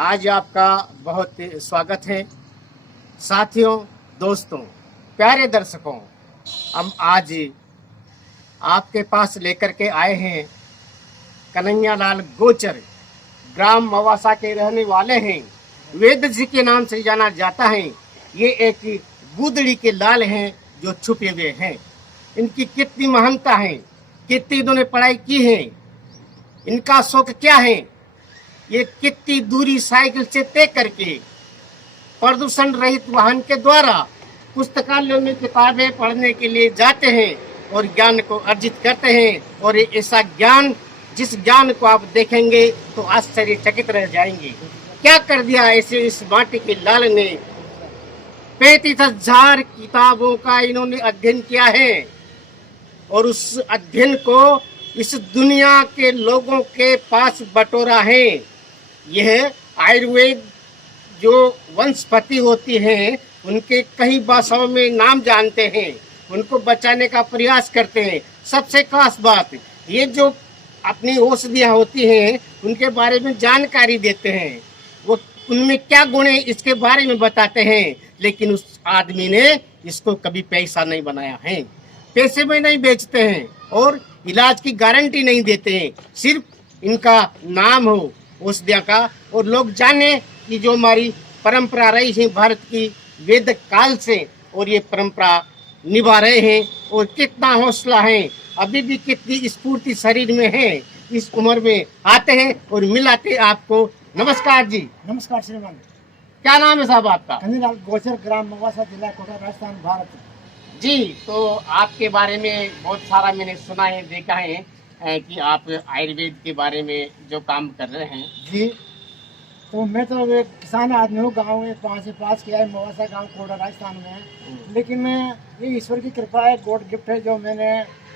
आज आपका बहुत स्वागत है। साथियों, दोस्तों, प्यारे दर्शकों, हम आज आपके पास लेकर के आए हैं कन्हैया लाल गोचर। ग्राम मवासा के रहने वाले हैं। वेद जी के नाम से जाना जाता है। ये एक गुदड़ी के लाल हैं जो छुपे हुए हैं। इनकी कितनी महानता है, कितनी इन्होंने पढ़ाई की है, इनका शौक क्या है, ये कितनी दूरी साइकिल से तय करके प्रदूषण रहित वाहन के द्वारा पुस्तकालयों में किताबें पढ़ने के लिए जाते हैं और ज्ञान को अर्जित करते हैं। और ऐसा ज्ञान, जिस ज्ञान को आप देखेंगे तो आश्चर्यचकित रह जाएंगे। क्या कर दिया ऐसे इस माटी के लाल ने। 35,000 किताबों का इन्होंने अध्ययन किया है और उस अध्ययन को इस दुनिया के लोगों के पास बटोरा है। यह आयुर्वेद जो वंशपति होती हैं, उनके कई भाषाओं में नाम जानते हैं, उनको बचाने का प्रयास करते हैं। सबसे खास बात, ये जो अपनी औषधियाँ होती हैं उनके बारे में जानकारी देते हैं। वो उनमें क्या गुण है इसके बारे में बताते हैं। लेकिन उस आदमी ने इसको कभी पैसा नहीं बनाया है, पैसे में नहीं बेचते हैं और इलाज की गारंटी नहीं देते हैं। सिर्फ इनका नाम हो औषधियों का और लोग जाने कि जो हमारी परंपरा रही है भारत की वेद काल से, और ये परंपरा निभा रहे हैं। और कितना हौसला है, अभी भी कितनी स्फूर्ति शरीर में है। इस उम्र में आते हैं और मिलाते आपको। नमस्कार जी। नमस्कार श्रीमान। क्या नाम है साहब आपका? कन्हैया लाल गोचर, ग्राम मवासा, जिला कोटा, राजस्थान, भारत। जी, तो आपके बारे में बहुत सारा मैंने सुना है, देखा है कि आप आयुर्वेद के बारे में जो काम कर रहे हैं। जी, तो मैं तो एक किसान आदमी हूँ। गाँव में 5 से पास किया है, मवासा गांव, कोटा, राजस्थान में। लेकिन मैं ये ईश्वर की कृपा है, गॉड गिफ्ट है, जो मैंने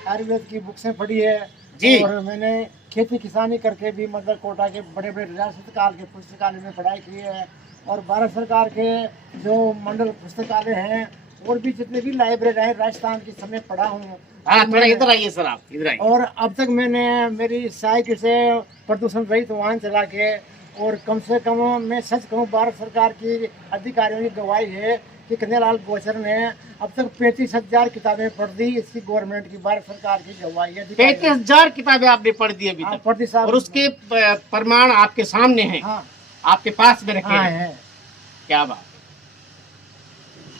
आयुर्वेद की बुक्सें पढ़ी है जी। और मैंने खेती किसानी करके भी मतलब कोटा के बड़े बड़े रियासत काल के पुस्तकालय में पढ़ाई की है। और भारत सरकार के जो मंडल पुस्तकालय हैं और भी जितने भी लाइब्रेरी हैं राजस्थान की समय पढ़ा हूँ। हाँ, थोड़ा इधर आइए सर, आप इधर आइए। और अब तक मैंने मेरी साइकिल से प्रदूषण रहित वाहन चला के, और कम से कम मैं सच कहूँ, भारत सरकार की अधिकारियों की गवाही है कि कन्हैया लाल गोचर ने अब तक 35,000 किताबें पढ़ दी। इसकी गवर्नमेंट की, भारत सरकार की गवाही है। 35,000 किताबें आपने पढ़ दी अभी तक? पढ़ दी साहब। और उसके प्रमाण आपके सामने हैं। हाँ, आपके पास में रखे हैं। है। क्या बात है।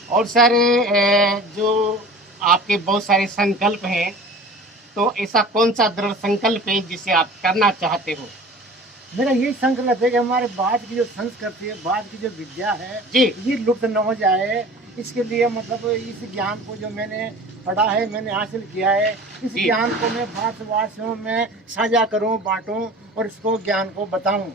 और सर, जो आपके बहुत सारे संकल्प हैं, तो ऐसा कौन सा दृढ़ संकल्प है जिसे आप करना चाहते हो? मेरा यही संकल्प है कि हमारे बाद की जो संस्कृति है, बाद की जो विद्या है जी, ये लुप्त न हो जाए। इसके लिए मतलब इस ज्ञान को जो मैंने पढ़ा है, मैंने हासिल किया है, इस जी। ज्ञान को मैं भारतवासियों में साझा करूं, बांटूं और इसको ज्ञान को बताऊं।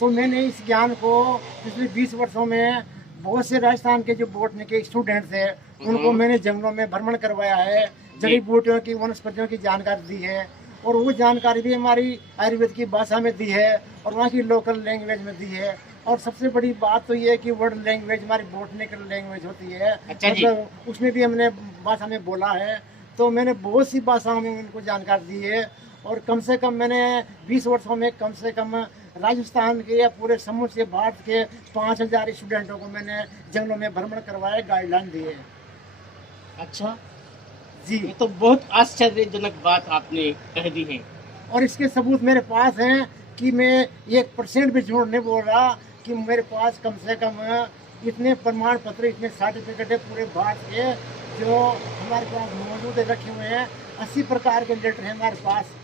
तो मैंने इस ज्ञान को पिछले 20 वर्षों में बहुत से राजस्थान के जो बोटनी के स्टूडेंट्स हैं उनको मैंने जंगलों में भ्रमण करवाया है, जड़ी बूटियों की, वनस्पतियों की जानकारी दी है। और वो जानकारी भी हमारी आयुर्वेद की भाषा में दी है और वहाँ की लोकल लैंग्वेज में दी है। और सबसे बड़ी बात तो ये है कि वर्ल्ड लैंग्वेज हमारी बोटनिकल लैंग्वेज होती है। अच्छा जी। मतलब उसमें भी हमने भाषा में बोला है। तो मैंने बहुत सी भाषाओं में उनको जानकारी दी है। और कम से कम मैंने 20 वर्षों में कम से कम राजस्थान के या पूरे समूच के भारत के 5,000 स्टूडेंटों को मैंने जंगलों में भ्रमण करवाया, गाइडलाइन दी है। अच्छा जी, ये तो बहुत आश्चर्यजनक बात आपने कह दी है। और इसके सबूत मेरे पास हैं कि मैं 1% भी झूठ नहीं बोल रहा कि मेरे पास कम से कम इतने प्रमाण पत्र, इतने सर्टिफिकेट है पूरे भारत के जो हमारे पास मौजूद है, रखे हुए हैं। 80 प्रकार के लेटर हैं हमारे पास।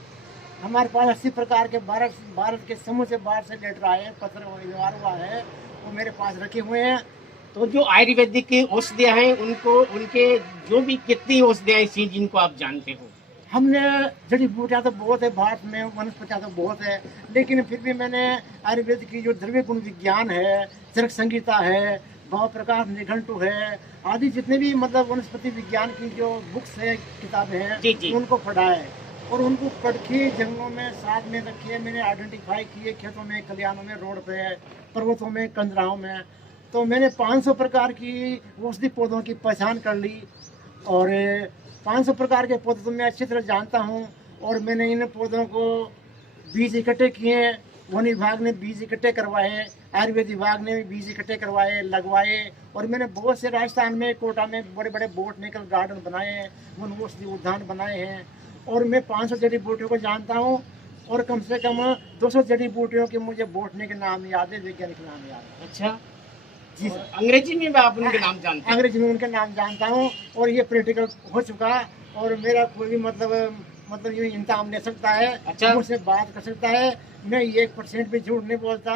80 प्रकार के भारत के समूह से बाहर से लेटर आए हैं, पत्र व्यवहार हुआ है, वो मेरे पास रखे हुए हैं। तो जो आयुर्वेदिक औषधियाँ हैं, उनको, उनके जो भी कितनी औषधियाँ ऐसी जिनको आप जानते हो? हमने जड़ी बूटियाँ तो बहुत है भारत में, वनस्पतियाँ तो बहुत है, लेकिन फिर भी मैंने आयुर्वेद की जो द्रव्य गुण विज्ञान है, चरक संहिता है, भाव प्रकाश निघंटु है, आदि जितने भी मतलब वनस्पति विज्ञान की जो बुक्स है, किताबें हैं, जी, जी। उनको पढ़ा है। और उनको पढ़ के जंगलों में साथ में रखे, मैंने आइडेंटिफाई किए, खेतों में, खलिहानों में, रोड पे, पर्वतों में, कंदराओं में। तो मैंने 500 प्रकार की औषधि पौधों की पहचान कर ली। और 500 प्रकार के पौधे तो मैं अच्छी तरह जानता हूँ। और मैंने इन पौधों को बीज इकट्ठे किए वन विभाग ने बीज इकट्ठे करवाए, आयुर्वेद विभाग ने भी बीज इकट्ठे करवाए, लगवाए। और मैंने बहुत से राजस्थान में कोटा में बड़े बड़े बोटनिकल गार्डन बनाए हैं, वन औषधि उद्यान बनाए हैं। और मैं 500 जड़ी बूटियों को जानता हूँ, और कम से कम 200 जड़ी बूटियों के मुझे बोटनी के नाम याद है, वैज्ञानिक नाम याद है। अच्छा जी और अंग्रेजी में भी आप उनके नाम जानते हैं? अंग्रेजी में उनका नाम जानता हूँ, और ये प्रैक्टिकल हो चुका। और मेरा कोई भी मतलब ये इंतजाम ले सकता है, अच्छा। मुझसे बात कर सकता है। मैं 1% भी झूठ नहीं बोलता।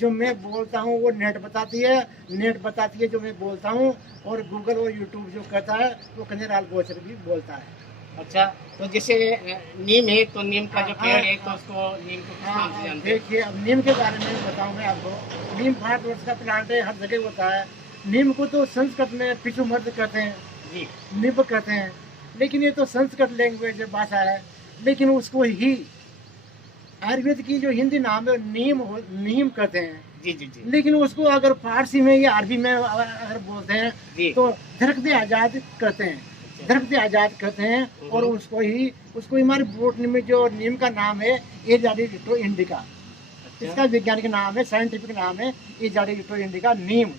जो मैं बोलता हूँ वो नेट बताती है जो मैं बोलता हूँ। और गूगल और यूट्यूब जो कहता है वो कन्हैयालाल गोचर भी बोलता है। अच्छा, तो जैसे नीम है, तो नीम का जो पेड़ है, तो हाँ, उसको नीम को किस नाम से जानते हैं? देखिए, अब नीम के बारे में बताऊं मैं आपको। नीम भारतवर्ष का प्लांट है, हर जगह होता है। नीम को तो संस्कृत में पिछू मर्द कहते हैं, जी निब कहते हैं, लेकिन ये तो संस्कृत लैंग्वेज भाषा है। लेकिन उसको ही आयुर्वेद की जो हिंदी नाम है नीम कहते हैं। जी जी जी लेकिन उसको अगर फारसी में या अरबी में अगर बोलते हैं जी। तो दरख्त आजाद कहते हैं, दरख्त आजाद कहते हैं। और उसको हमारे बोटनी में जो नीम का नाम है एजाडिटो इंडिका, इसका वैज्ञानिक नाम है, साइंटिफिक नाम है एजाडिटो इंडिका नीम।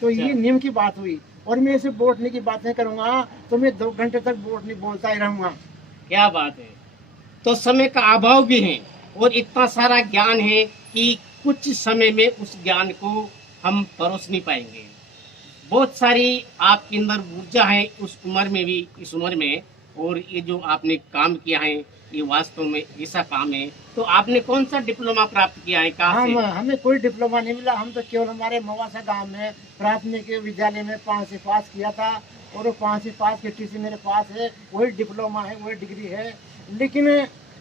तो ये नीम की बात हुई। और मैं इसे बोटनी की बातें करूंगा तो मैं 2 घंटे तक बोटनी बोलता ही रहूंगा। क्या बात है। तो समय का अभाव भी है और इतना सारा ज्ञान है कि कुछ समय में उस ज्ञान को हम परोस नहीं पाएंगे। बहुत सारी आपके अंदर ऊर्जा है उस उम्र में भी, इस उम्र में, और ये जो आपने काम किया है ये वास्तव में ऐसा काम है। तो आपने कौन सा डिप्लोमा प्राप्त किया है, कहाँ से? हमें कोई डिप्लोमा नहीं मिला। हम तो केवल हमारे मवासा गांव में प्राथमिक विद्यालय में 5 से पास किया था, और वो 5 से पास की टीसी मेरे पास है, वही डिप्लोमा है, वही डिग्री है। लेकिन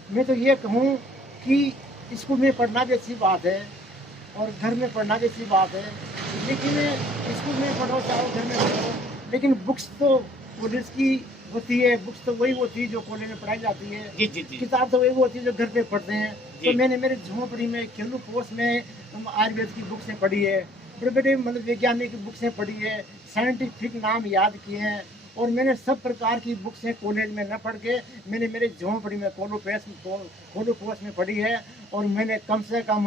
मैं तो ये कहूँ कि स्कूल में पढ़ना भी अच्छी बात है और घर में पढ़ना भी अच्छी बात है। लेकिन स्कूल में पढ़ो चाहे घर में पढ़ो, लेकिन बुक्स तो कॉलेज की होती है, बुक्स तो वही होती है जो कॉलेज में पढ़ाई जाती है। जी जी जी किताब तो वही होती है जो घर पे पढ़ते हैं। जी। तो मैंने मेरे झोंपड़ी में केलू पोस्ट में आयुर्वेद की बुक्सें पढ़ी है, बड़े बड़े मतलब वैज्ञानिक की बुक्सें पढ़ी है, साइंटिफिक नाम याद किए हैं। और मैंने सब प्रकार की बुक्सें कॉलेज में न पढ़ के मैंने मेरे झोंपड़ी में कोलू पोस्ट में पढ़ी है। और मैंने कम से कम,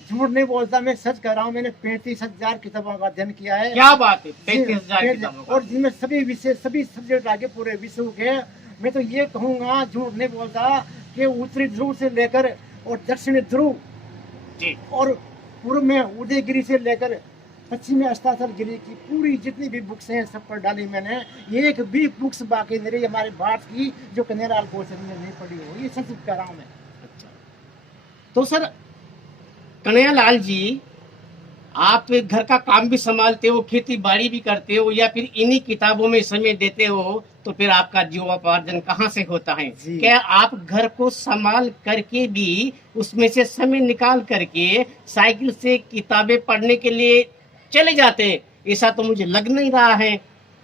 झूठ नहीं बोलता, मैं सच कह रहा हूँ, मैंने 35,000 किताबों का अध्ययन किया है। क्या बात है, 35,000 किताबों का। और जिनमें सभी विषय, सभी सब्जेक्ट आगे पूरे विश्व के। मैं तो ये कहूँगा, झूठ नहीं बोलता, कि उत्तरी ध्रुव से लेकर और दक्षिणी ध्रुव जी और पूर्व में उदयगिरी से लेकर पश्चिम में अस्ताचलगिरी की पूरी जितनी भी बुक्स हैं सब पर डाली मैंने। एक भी बुक्स बाकी नहीं रही हमारे भारत की जो कन्हैयालाल गोचर ने नहीं पढ़ी हो। ये सच कह रहा हूँ मैं। अच्छा, तो सर कन्हैयालाल जी, आप घर का काम भी संभालते हो, खेती बाड़ी भी करते हो, या फिर इन्हीं किताबों में समय देते हो, तो फिर आपका जीवनोपार्जन कहाँ से होता है? जी। क्या आप घर को संभाल करके भी उसमें से समय निकाल करके साइकिल से किताबें पढ़ने के लिए चले जाते हैं? ऐसा तो मुझे लग नहीं रहा है।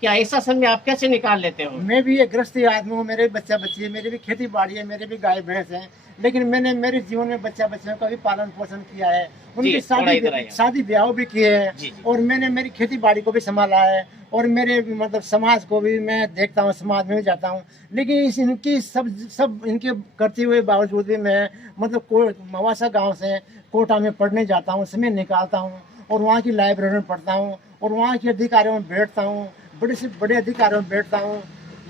क्या ऐसा समय आप कैसे निकाल लेते हो? मैं भी एक गृहस्थी आदमी हूँ, मेरे बच्चा बच्ची है, मेरी भी खेती बाड़ी है, मेरे भी गाय भैंस हैं। लेकिन मैंने मेरे जीवन में बच्चा बच्चियों का भी पालन पोषण किया है, उनकी थोड़ा इधर आइए। शादी ब्याह भी किए हैं। जी, जी। और मैंने मेरी खेती बाड़ी को भी संभाला है, और मेरे मतलब समाज को भी मैं देखता हूँ, समाज में भी जाता हूँ। लेकिन इनकी सब इनके करते हुए बावजूद भी मैं मतलब मवासा गाँव से कोटा में पढ़ने जाता हूँ, समय निकालता हूँ, और वहाँ की लाइब्रेरी में पढ़ता हूँ, और वहाँ के अधिकारियों में बैठता हूँ, बड़े से बड़े अधिकारियों में बैठता हूँ।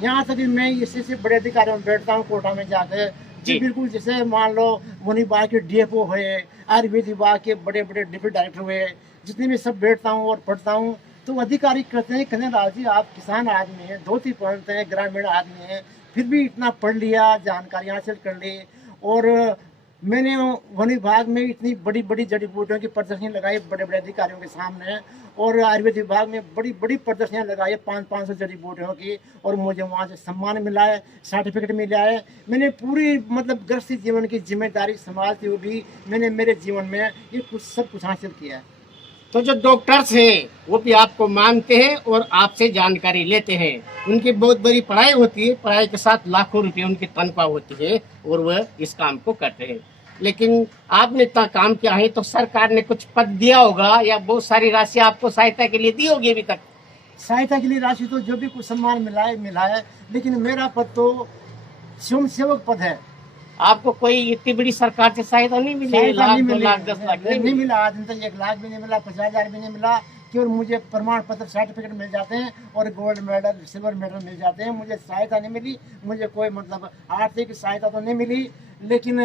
यहाँ तक कि मैं इससे से बड़े अधिकारियों में बैठता हूँ कोटा में जाकर, जी। बिल्कुल जैसे मान लो वन विभाग के DFO हुए, आयुर्वेद विभाग के बड़े बड़े डिप्टी डायरेक्टर हुए, जितने भी सब बैठता हूँ और पढ़ता हूँ। तो अधिकारी कहते हैं, कन्हैयालाल जी आप किसान आदमी हैं, धोती पहनते हैं, ग्रामीण आदमी हैं, फिर भी इतना पढ़ लिया, जानकारी हासिल कर ली। और मैंने वन विभाग में इतनी बड़ी बड़ी जड़ी बूटियों की प्रदर्शनी लगाई बड़े बड़े अधिकारियों के सामने, और आयुर्वेद विभाग में बड़ी बड़ी प्रदर्शनियां लगाई 500 जड़ी बूटियों की, और मुझे वहाँ से सम्मान मिला है, सर्टिफिकेट मिला है। मैंने पूरी मतलब गृहस्थी जीवन की जिम्मेदारी संभालते हुए भी मैंने मेरे जीवन में ये सब कुछ हासिल किया है। तो जो डॉक्टर्स हैं वो भी आपको मानते हैं और आपसे जानकारी लेते हैं। उनकी बहुत बड़ी पढ़ाई होती है, पढ़ाई के साथ लाखों रुपए उनकी तनख्वाह होती है, और वह इस काम को करते हैं। लेकिन आपने इतना काम किया है तो सरकार ने कुछ पद दिया होगा, या बहुत सारी राशि आपको सहायता के लिए दी होगी अभी तक? सहायता के लिए राशि तो जो भी कुछ सम्मान मिला है, लेकिन मेरा पद तो स्वयं सेवक पद है। आपको कोई इतनी बड़ी सरकार से सहायता नहीं मिली? सहायता लाख नहीं 2 मिली, लाख 10 लाख नहीं मिला। आज तक 1 लाख भी नहीं मिला, 50,000 भी नहीं मिला। केवल मुझे प्रमाण पत्र सर्टिफिकेट मिल जाते हैं और गोल्ड मेडल सिल्वर मेडल मिल जाते हैं। मुझे सहायता नहीं मिली, मुझे कोई मतलब आर्थिक सहायता तो नहीं मिली, लेकिन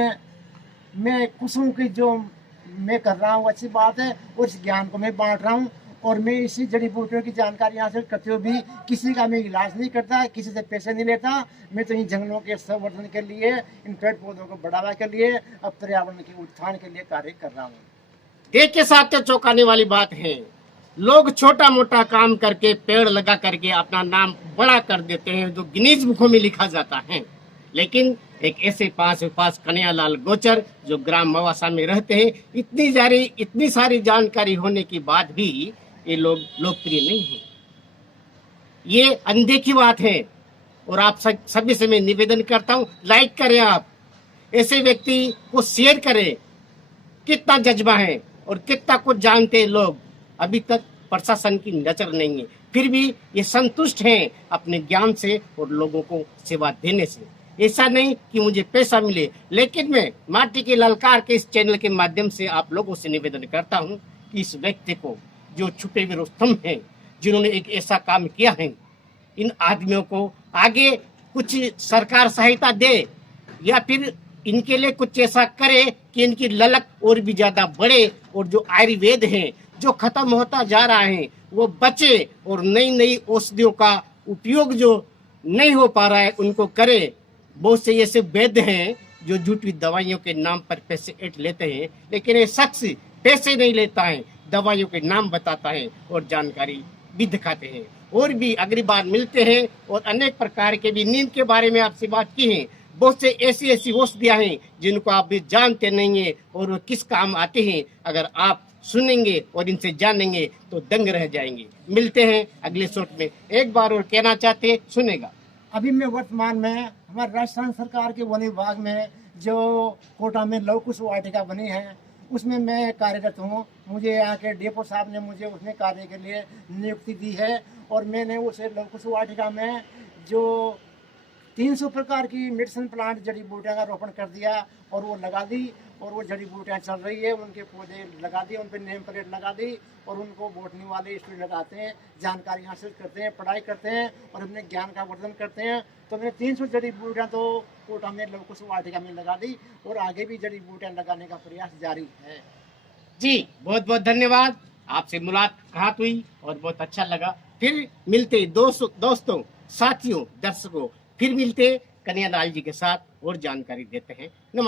मैं खुश हूँ कि जो मैं कर रहा हूँ अच्छी बात है और इस ज्ञान को मैं बांट रहा हूँ। और मैं इसी जड़ी बूटियों की जानकारी हासिल करते हुए भी किसी का मैं इलाज नहीं करता, किसी से पैसे नहीं लेता। मैं तो इन जंगलों के संवर्धन के लिए, इन पेड़ पौधों को बढ़ावा के लिए, अब पर्यावरण के उत्थान के लिए कार्य कर रहा हूँ। देख के साथ चौंकाने वाली बात है, लोग छोटा मोटा काम करके पेड़ लगा करके अपना नाम बड़ा कर देते हैं जो गिनीज बुकों में लिखा जाता है। लेकिन एक ऐसे पास कन्हैयालाल गोचर जो ग्राम मवासा में रहते हैं, इतनी सारी जानकारी होने के बाद भी ये लोग लोकप्रिय नहीं है। ये अनदेखी बात है। और आप सभी से मैं निवेदन करता हूँ, लाइक करें, आप ऐसे व्यक्ति को शेयर करें। कितना जज्बा है और कितना कुछ जानते हैं लोग। अभी तक प्रशासन की नजर नहीं है, फिर भी ये संतुष्ट हैं अपने ज्ञान से और लोगों को सेवा देने से। ऐसा नहीं कि मुझे पैसा मिले, लेकिन मैं माटी की ललकार के इस चैनल के माध्यम से आप लोगों से निवेदन करता हूँ कि इस व्यक्ति को, जो छुपे हुए रुस्तम हैं, जिन्होंने एक ऐसा काम किया है, इन आदमियों को आगे कुछ सरकार सहायता दे या फिर इनके लिए कुछ ऐसा करे कि इनकी ललक और भी ज्यादा बढ़े और जो आयुर्वेद है जो खत्म होता जा रहा है वो बचे और नई नई औषधियों का उपयोग जो नहीं हो पा रहा है उनको करे। बहुत से ऐसे वैद्य हैं जो झूठी दवाइयों के नाम पर पैसे ऐंठ लेते हैं, लेकिन ये शख्स पैसे नहीं लेता है, दवाइयों के नाम बताता है और जानकारी भी दिखाते हैं। और भी अगली बार मिलते हैं और अनेक प्रकार के भी नीम के बारे में आपसे बात की है। बहुत से ऐसी औषधियां हैं जिनको आप भी जानते नहीं है और वो किस काम आते हैं। अगर आप सुनेंगे और इनसे जानेंगे तो दंग रह जाएंगे। मिलते हैं अगले शॉट में। एक बार और कहना चाहते हैं, सुनेगा। अभी मैं वर्तमान में हमारे राजस्थान सरकार के वन विभाग में जो कोटा में लव कुश वाटिका बनी है उसमें मैं कार्यरत हूँ। मुझे यहाँ के डेपो साहब ने मुझे उसमें कार्य के लिए नियुक्ति दी है और मैंने उस लव कुश वाटिका में जो 300 प्रकार की मेडिसिन प्लांट जड़ी बूटियाँ का रोपण कर दिया और वो लगा दी और वो जड़ी बूटियाँ चल रही है। उनके पौधे लगा दिए, उन पर नेम प्लेट लगा दी और उनको बोटनी वाले स्टूडेंट आते हैं, जानकारी हासिल करते हैं, पढ़ाई करते हैं और अपने ज्ञान का वर्धन करते हैं। तो मैंने 300 जड़ी बूटियाँ तो कोटा में लव कुश वाटिका में लगा दी और आगे भी जड़ी बूटियाँ लगाने का प्रयास जारी है। जी बहुत बहुत धन्यवाद। आपसे मुलाकात हुई और बहुत अच्छा लगा। फिर मिलते दोस्तों, साथियों, दर्शकों, फिर मिलते कन्हैयालाल जी के साथ और जानकारी देते हैं। नमस्कार।